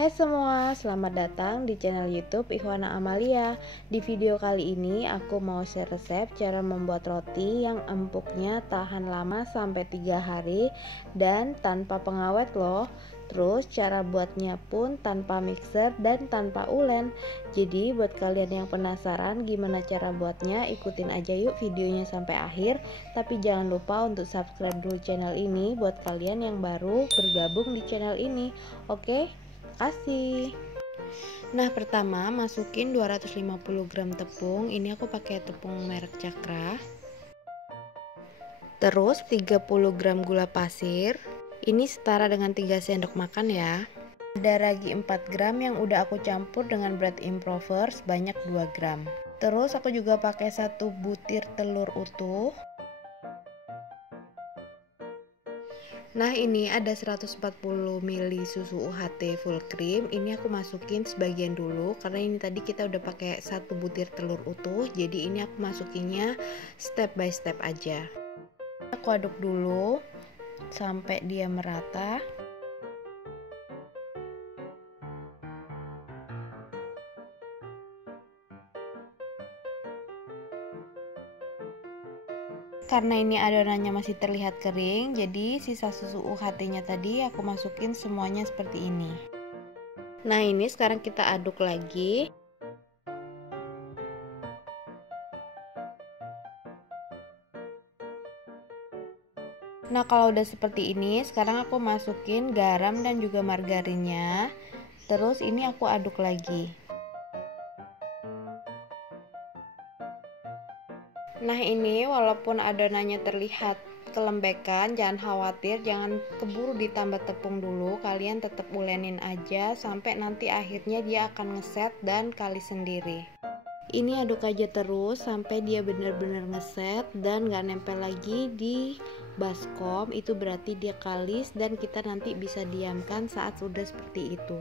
Hai semua, selamat datang di channel YouTube Ikhwana Amalia. Di video kali ini aku mau share resep cara membuat roti yang empuknya tahan lama sampai 3 hari dan tanpa pengawet loh. Terus cara buatnya pun tanpa mixer dan tanpa ulen. Jadi buat kalian yang penasaran gimana cara buatnya, ikutin aja yuk videonya sampai akhir. Tapi jangan lupa untuk subscribe dulu channel ini buat kalian yang baru bergabung di channel ini. Oke? Kasih. Nah, pertama masukin 250 gram tepung. Ini aku pakai tepung merek Cakra. Terus 30 gram gula pasir. Ini setara dengan 3 sendok makan ya. Ada ragi 4 gram yang udah aku campur dengan bread improver sebanyak 2 gram. Terus aku juga pakai 1 butir telur utuh. Nah, ini ada 140 ml susu UHT full cream. Ini aku masukin sebagian dulu karena ini tadi kita udah pakai 1 butir telur utuh. Jadi ini aku masukinnya step by step aja. Aku aduk dulu sampai dia merata. Karena ini adonannya masih terlihat kering, jadi sisa susu UHT-nya tadi aku masukin semuanya seperti ini. Nah, ini sekarang kita aduk lagi. Nah, kalau udah seperti ini, sekarang aku masukin garam dan juga margarinnya. Terus ini aku aduk lagi. Nah, ini walaupun adonannya terlihat kelembekan, jangan khawatir, jangan keburu ditambah tepung dulu, kalian tetap ulenin aja sampai nanti akhirnya dia akan ngeset dan kalis sendiri. Ini aduk aja terus sampai dia benar-benar ngeset dan gak nempel lagi di baskom. Itu berarti dia kalis dan kita nanti bisa diamkan saat sudah seperti itu.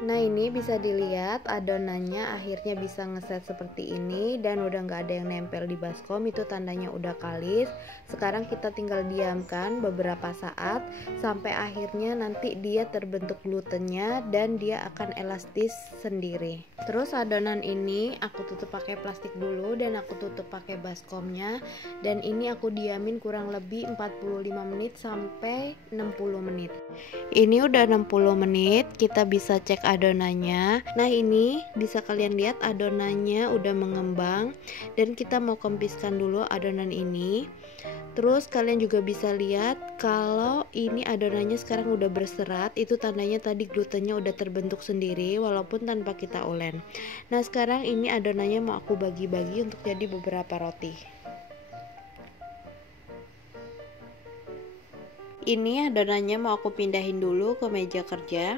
Nah, ini bisa dilihat adonannya akhirnya bisa ngeset seperti ini dan udah nggak ada yang nempel di baskom, itu tandanya udah kalis. Sekarang kita tinggal diamkan beberapa saat sampai akhirnya nanti dia terbentuk glutennya dan dia akan elastis sendiri. Terus adonan ini aku tutup pakai plastik dulu dan aku tutup pakai baskomnya, dan ini aku diamin kurang lebih 45 menit sampai 60 menit. Ini udah 60 menit, kita bisa cek adonannya. Nah, ini bisa kalian lihat adonannya udah mengembang dan kita mau kempiskan dulu adonan ini. Terus kalian juga bisa lihat kalau ini adonannya sekarang udah berserat, itu tandanya tadi glutennya udah terbentuk sendiri walaupun tanpa kita ulen. Nah, sekarang ini adonannya mau aku bagi-bagi untuk jadi beberapa roti. Ini adonannya mau aku pindahin dulu ke meja kerja.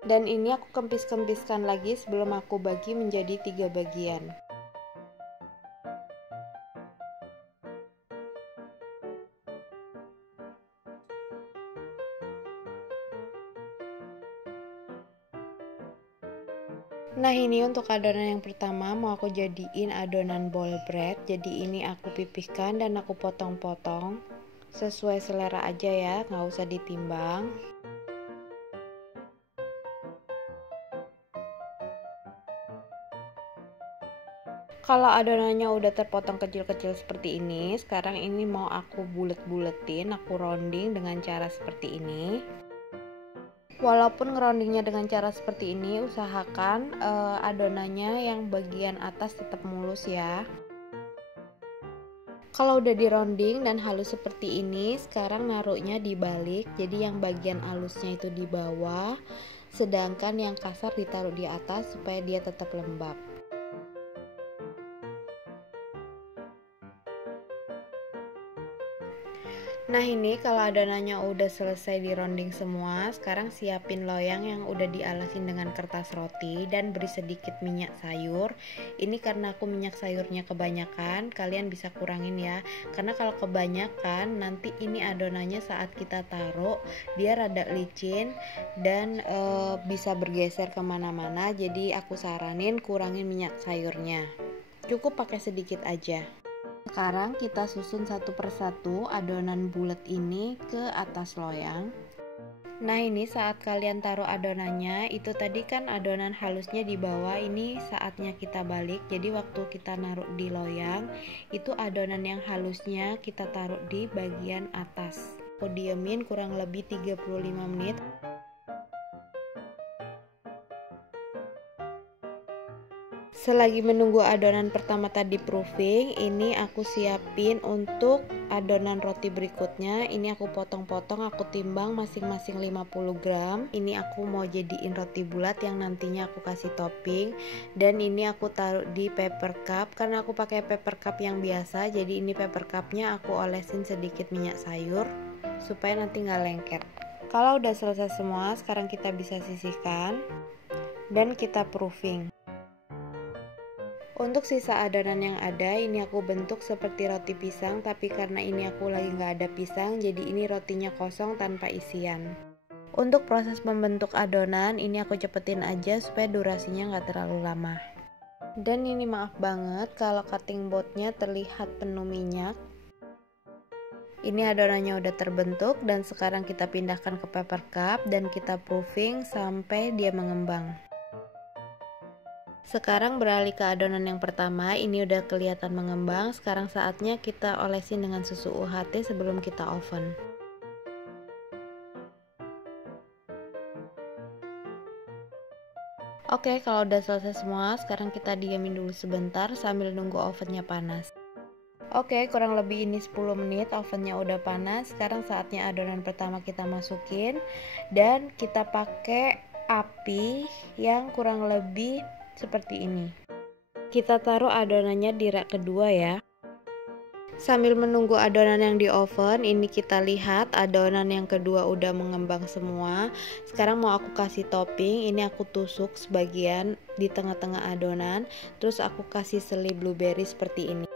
Dan ini aku kempis-kempiskan lagi sebelum aku bagi menjadi 3 bagian. Nah, ini untuk adonan yang pertama mau aku jadiin adonan ball bread. Jadi ini aku pipihkan dan aku potong-potong sesuai selera aja ya, nggak usah ditimbang. Kalau adonannya udah terpotong kecil-kecil seperti ini, sekarang ini mau aku bulet-buletin, aku rounding dengan cara seperti ini. Walaupun ngerondingnya dengan cara seperti ini, usahakan adonannya yang bagian atas tetap mulus ya. Kalau udah dironding dan halus seperti ini, sekarang naruhnya dibalik, jadi yang bagian halusnya itu di bawah, sedangkan yang kasar ditaruh di atas supaya dia tetap lembab. Nah, ini kalau adonannya udah selesai dironding semua, sekarang siapin loyang yang udah dialasin dengan kertas roti dan beri sedikit minyak sayur. Ini karena aku minyak sayurnya kebanyakan, kalian bisa kurangin ya. Karena kalau kebanyakan nanti ini adonannya saat kita taruh dia rada licin dan bisa bergeser kemana-mana. Jadi aku saranin kurangin minyak sayurnya. Cukup pakai sedikit aja. Sekarang kita susun satu persatu adonan bulat ini ke atas loyang. Nah, ini saat kalian taruh adonannya, itu tadi kan adonan halusnya di bawah, ini saatnya kita balik. Jadi waktu kita naruh di loyang, itu adonan yang halusnya kita taruh di bagian atas. Aku diemin kurang lebih 35 menit. Selagi menunggu adonan pertama tadi proofing, ini aku siapin untuk adonan roti berikutnya. Ini aku potong-potong, aku timbang masing-masing 50 gram. Ini aku mau jadiin roti bulat yang nantinya aku kasih topping. Dan ini aku taruh di paper cup, karena aku pakai paper cup yang biasa. Jadi ini paper cupnya aku olesin sedikit minyak sayur supaya nanti nggak lengket. Kalau udah selesai semua, sekarang kita bisa sisihkan dan kita proofing. Untuk sisa adonan yang ada, ini aku bentuk seperti roti pisang, tapi karena ini aku lagi nggak ada pisang, jadi ini rotinya kosong tanpa isian. Untuk proses membentuk adonan, ini aku cepetin aja supaya durasinya nggak terlalu lama. Dan ini maaf banget kalau cutting boardnya terlihat penuh minyak. Ini adonannya udah terbentuk dan sekarang kita pindahkan ke paper cup dan kita proofing sampai dia mengembang. Sekarang beralih ke adonan yang pertama, ini udah kelihatan mengembang. Sekarang saatnya kita olesin dengan susu UHT sebelum kita oven. Oke, kalau udah selesai semua, sekarang kita diamin dulu sebentar sambil nunggu ovennya panas. Oke, kurang lebih ini 10 menit ovennya udah panas. Sekarang saatnya adonan pertama kita masukin dan kita pakai api yang kurang lebih seperti ini. Kita taruh adonannya di rak kedua ya. Sambil menunggu adonan yang di oven, ini kita lihat adonan yang kedua udah mengembang semua. Sekarang mau aku kasih topping, ini aku tusuk sebagian di tengah-tengah adonan, terus aku kasih selai blueberry seperti ini.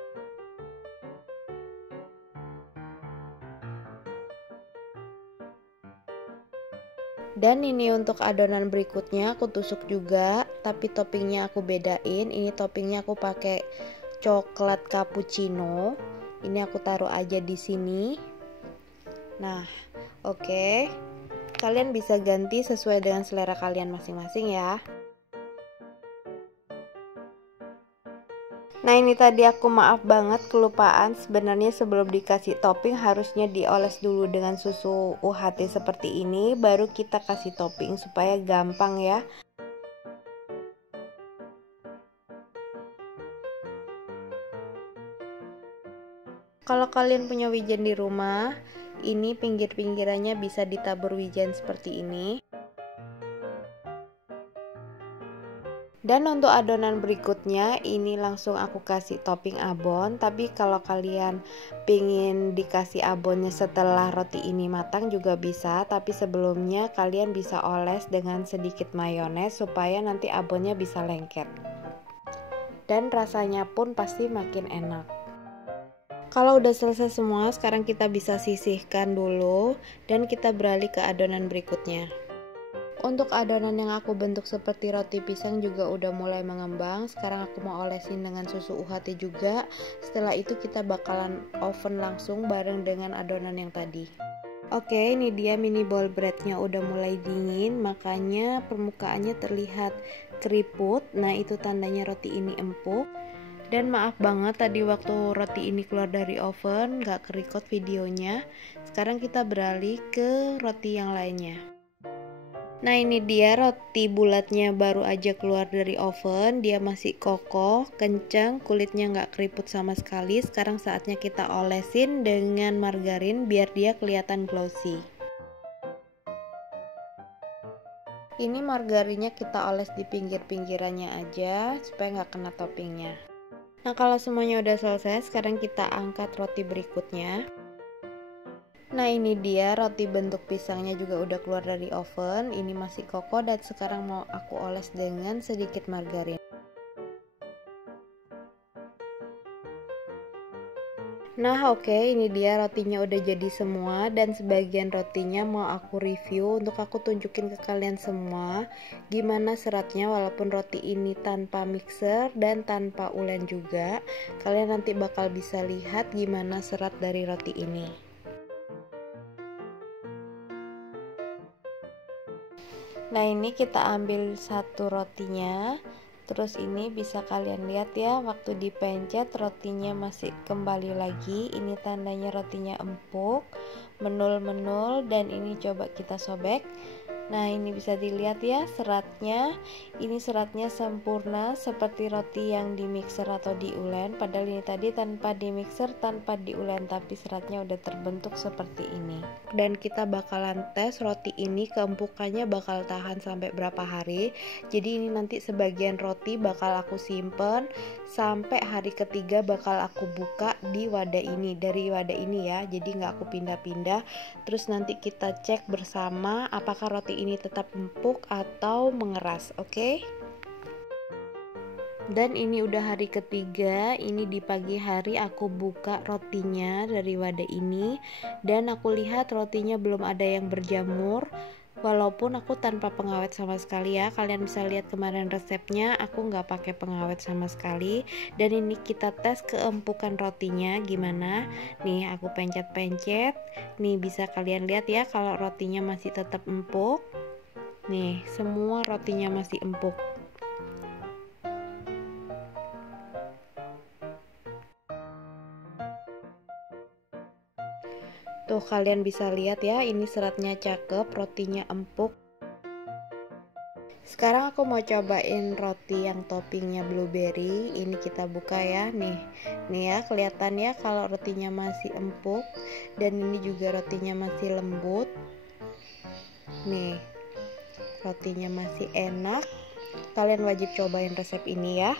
Dan ini untuk adonan berikutnya aku tusuk juga, tapi toppingnya aku bedain. Ini toppingnya aku pakai coklat cappuccino. Ini aku taruh aja di sini. Nah, oke. Kalian bisa ganti sesuai dengan selera kalian masing-masing ya. Nah, ini tadi aku maaf banget kelupaan, sebenarnya sebelum dikasih topping harusnya dioles dulu dengan susu UHT seperti ini, baru kita kasih topping supaya gampang ya. Kalau kalian punya wijen di rumah, ini pinggir-pinggirannya bisa ditabur wijen seperti ini. Dan untuk adonan berikutnya, ini langsung aku kasih topping abon. Tapi kalau kalian pingin dikasih abonnya setelah roti ini matang juga bisa. Tapi sebelumnya kalian bisa oles dengan sedikit mayones supaya nanti abonnya bisa lengket. Dan rasanya pun pasti makin enak. Kalau udah selesai semua, sekarang kita bisa sisihkan dulu dan kita beralih ke adonan berikutnya. Untuk adonan yang aku bentuk seperti roti pisang juga udah mulai mengembang. Sekarang aku mau olesin dengan susu UHT juga. Setelah itu kita bakalan oven langsung bareng dengan adonan yang tadi. Oke, ini dia mini ball breadnya udah mulai dingin, makanya permukaannya terlihat keriput. Nah, itu tandanya roti ini empuk. Dan maaf banget tadi waktu roti ini keluar dari oven gak kerekod videonya. Sekarang kita beralih ke roti yang lainnya. Nah, ini dia roti bulatnya baru aja keluar dari oven. Dia masih kokoh, kencang, kulitnya nggak keriput sama sekali. Sekarang saatnya kita olesin dengan margarin biar dia kelihatan glossy. Ini margarinnya kita oles di pinggir-pinggirannya aja supaya nggak kena toppingnya. Nah, kalau semuanya udah selesai, sekarang kita angkat roti berikutnya. Nah, ini dia roti bentuk pisangnya juga udah keluar dari oven. Ini masih kokoh dan sekarang mau aku oles dengan sedikit margarin. Nah, oke, ini dia rotinya udah jadi semua dan sebagian rotinya mau aku review untuk aku tunjukin ke kalian semua gimana seratnya. Walaupun roti ini tanpa mixer dan tanpa ulen juga, kalian nanti bakal bisa lihat gimana serat dari roti ini. Nah, ini kita ambil satu rotinya. Terus ini bisa kalian lihat ya, waktu dipencet rotinya masih kembali lagi. Ini tandanya rotinya empuk, menul-menul, dan ini coba kita sobek. Nah, ini bisa dilihat ya seratnya. Ini seratnya sempurna seperti roti yang di mixer atau diulen. Padahal ini tadi tanpa di mixer, tanpa diulen, tapi seratnya udah terbentuk seperti ini. Dan kita bakalan tes roti ini keempukannya bakal tahan sampai berapa hari. Jadi ini nanti sebagian roti bakal aku simpen sampai hari ketiga bakal aku buka di wadah ini, dari wadah ini ya. Jadi nggak aku pindah-pindah. Terus nanti kita cek bersama apakah roti ini tetap empuk atau mengeras, oke? Dan ini udah hari ketiga, ini di pagi hari aku buka rotinya dari wadah ini, dan aku lihat rotinya belum ada yang berjamur, walaupun aku tanpa pengawet sama sekali ya. Kalian bisa lihat kemarin resepnya aku nggak pakai pengawet sama sekali. Dan ini kita tes keempukan rotinya gimana. Nih aku pencet-pencet, nih bisa kalian lihat ya kalau rotinya masih tetap empuk. Nih, semua rotinya masih empuk. Tuh kalian bisa lihat ya, ini seratnya cakep, rotinya empuk. Sekarang aku mau cobain roti yang toppingnya blueberry. Ini kita buka ya, nih ya kelihatan ya kalau rotinya masih empuk, dan ini juga rotinya masih lembut. Nih, rotinya masih enak. Kalian wajib cobain resep ini ya,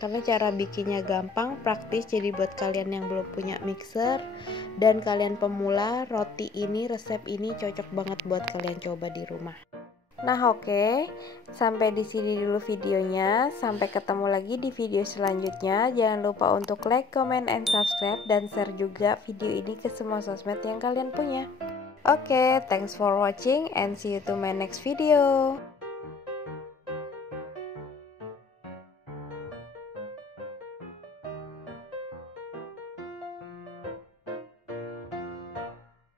karena cara bikinnya gampang, praktis. Jadi buat kalian yang belum punya mixer dan kalian pemula, roti ini, resep ini cocok banget buat kalian coba di rumah. Nah, oke, sampai di sini dulu videonya. Sampai ketemu lagi di video selanjutnya. Jangan lupa untuk like, comment, and subscribe, dan share juga video ini ke semua sosmed yang kalian punya. Oke, thanks for watching and see you to my next video.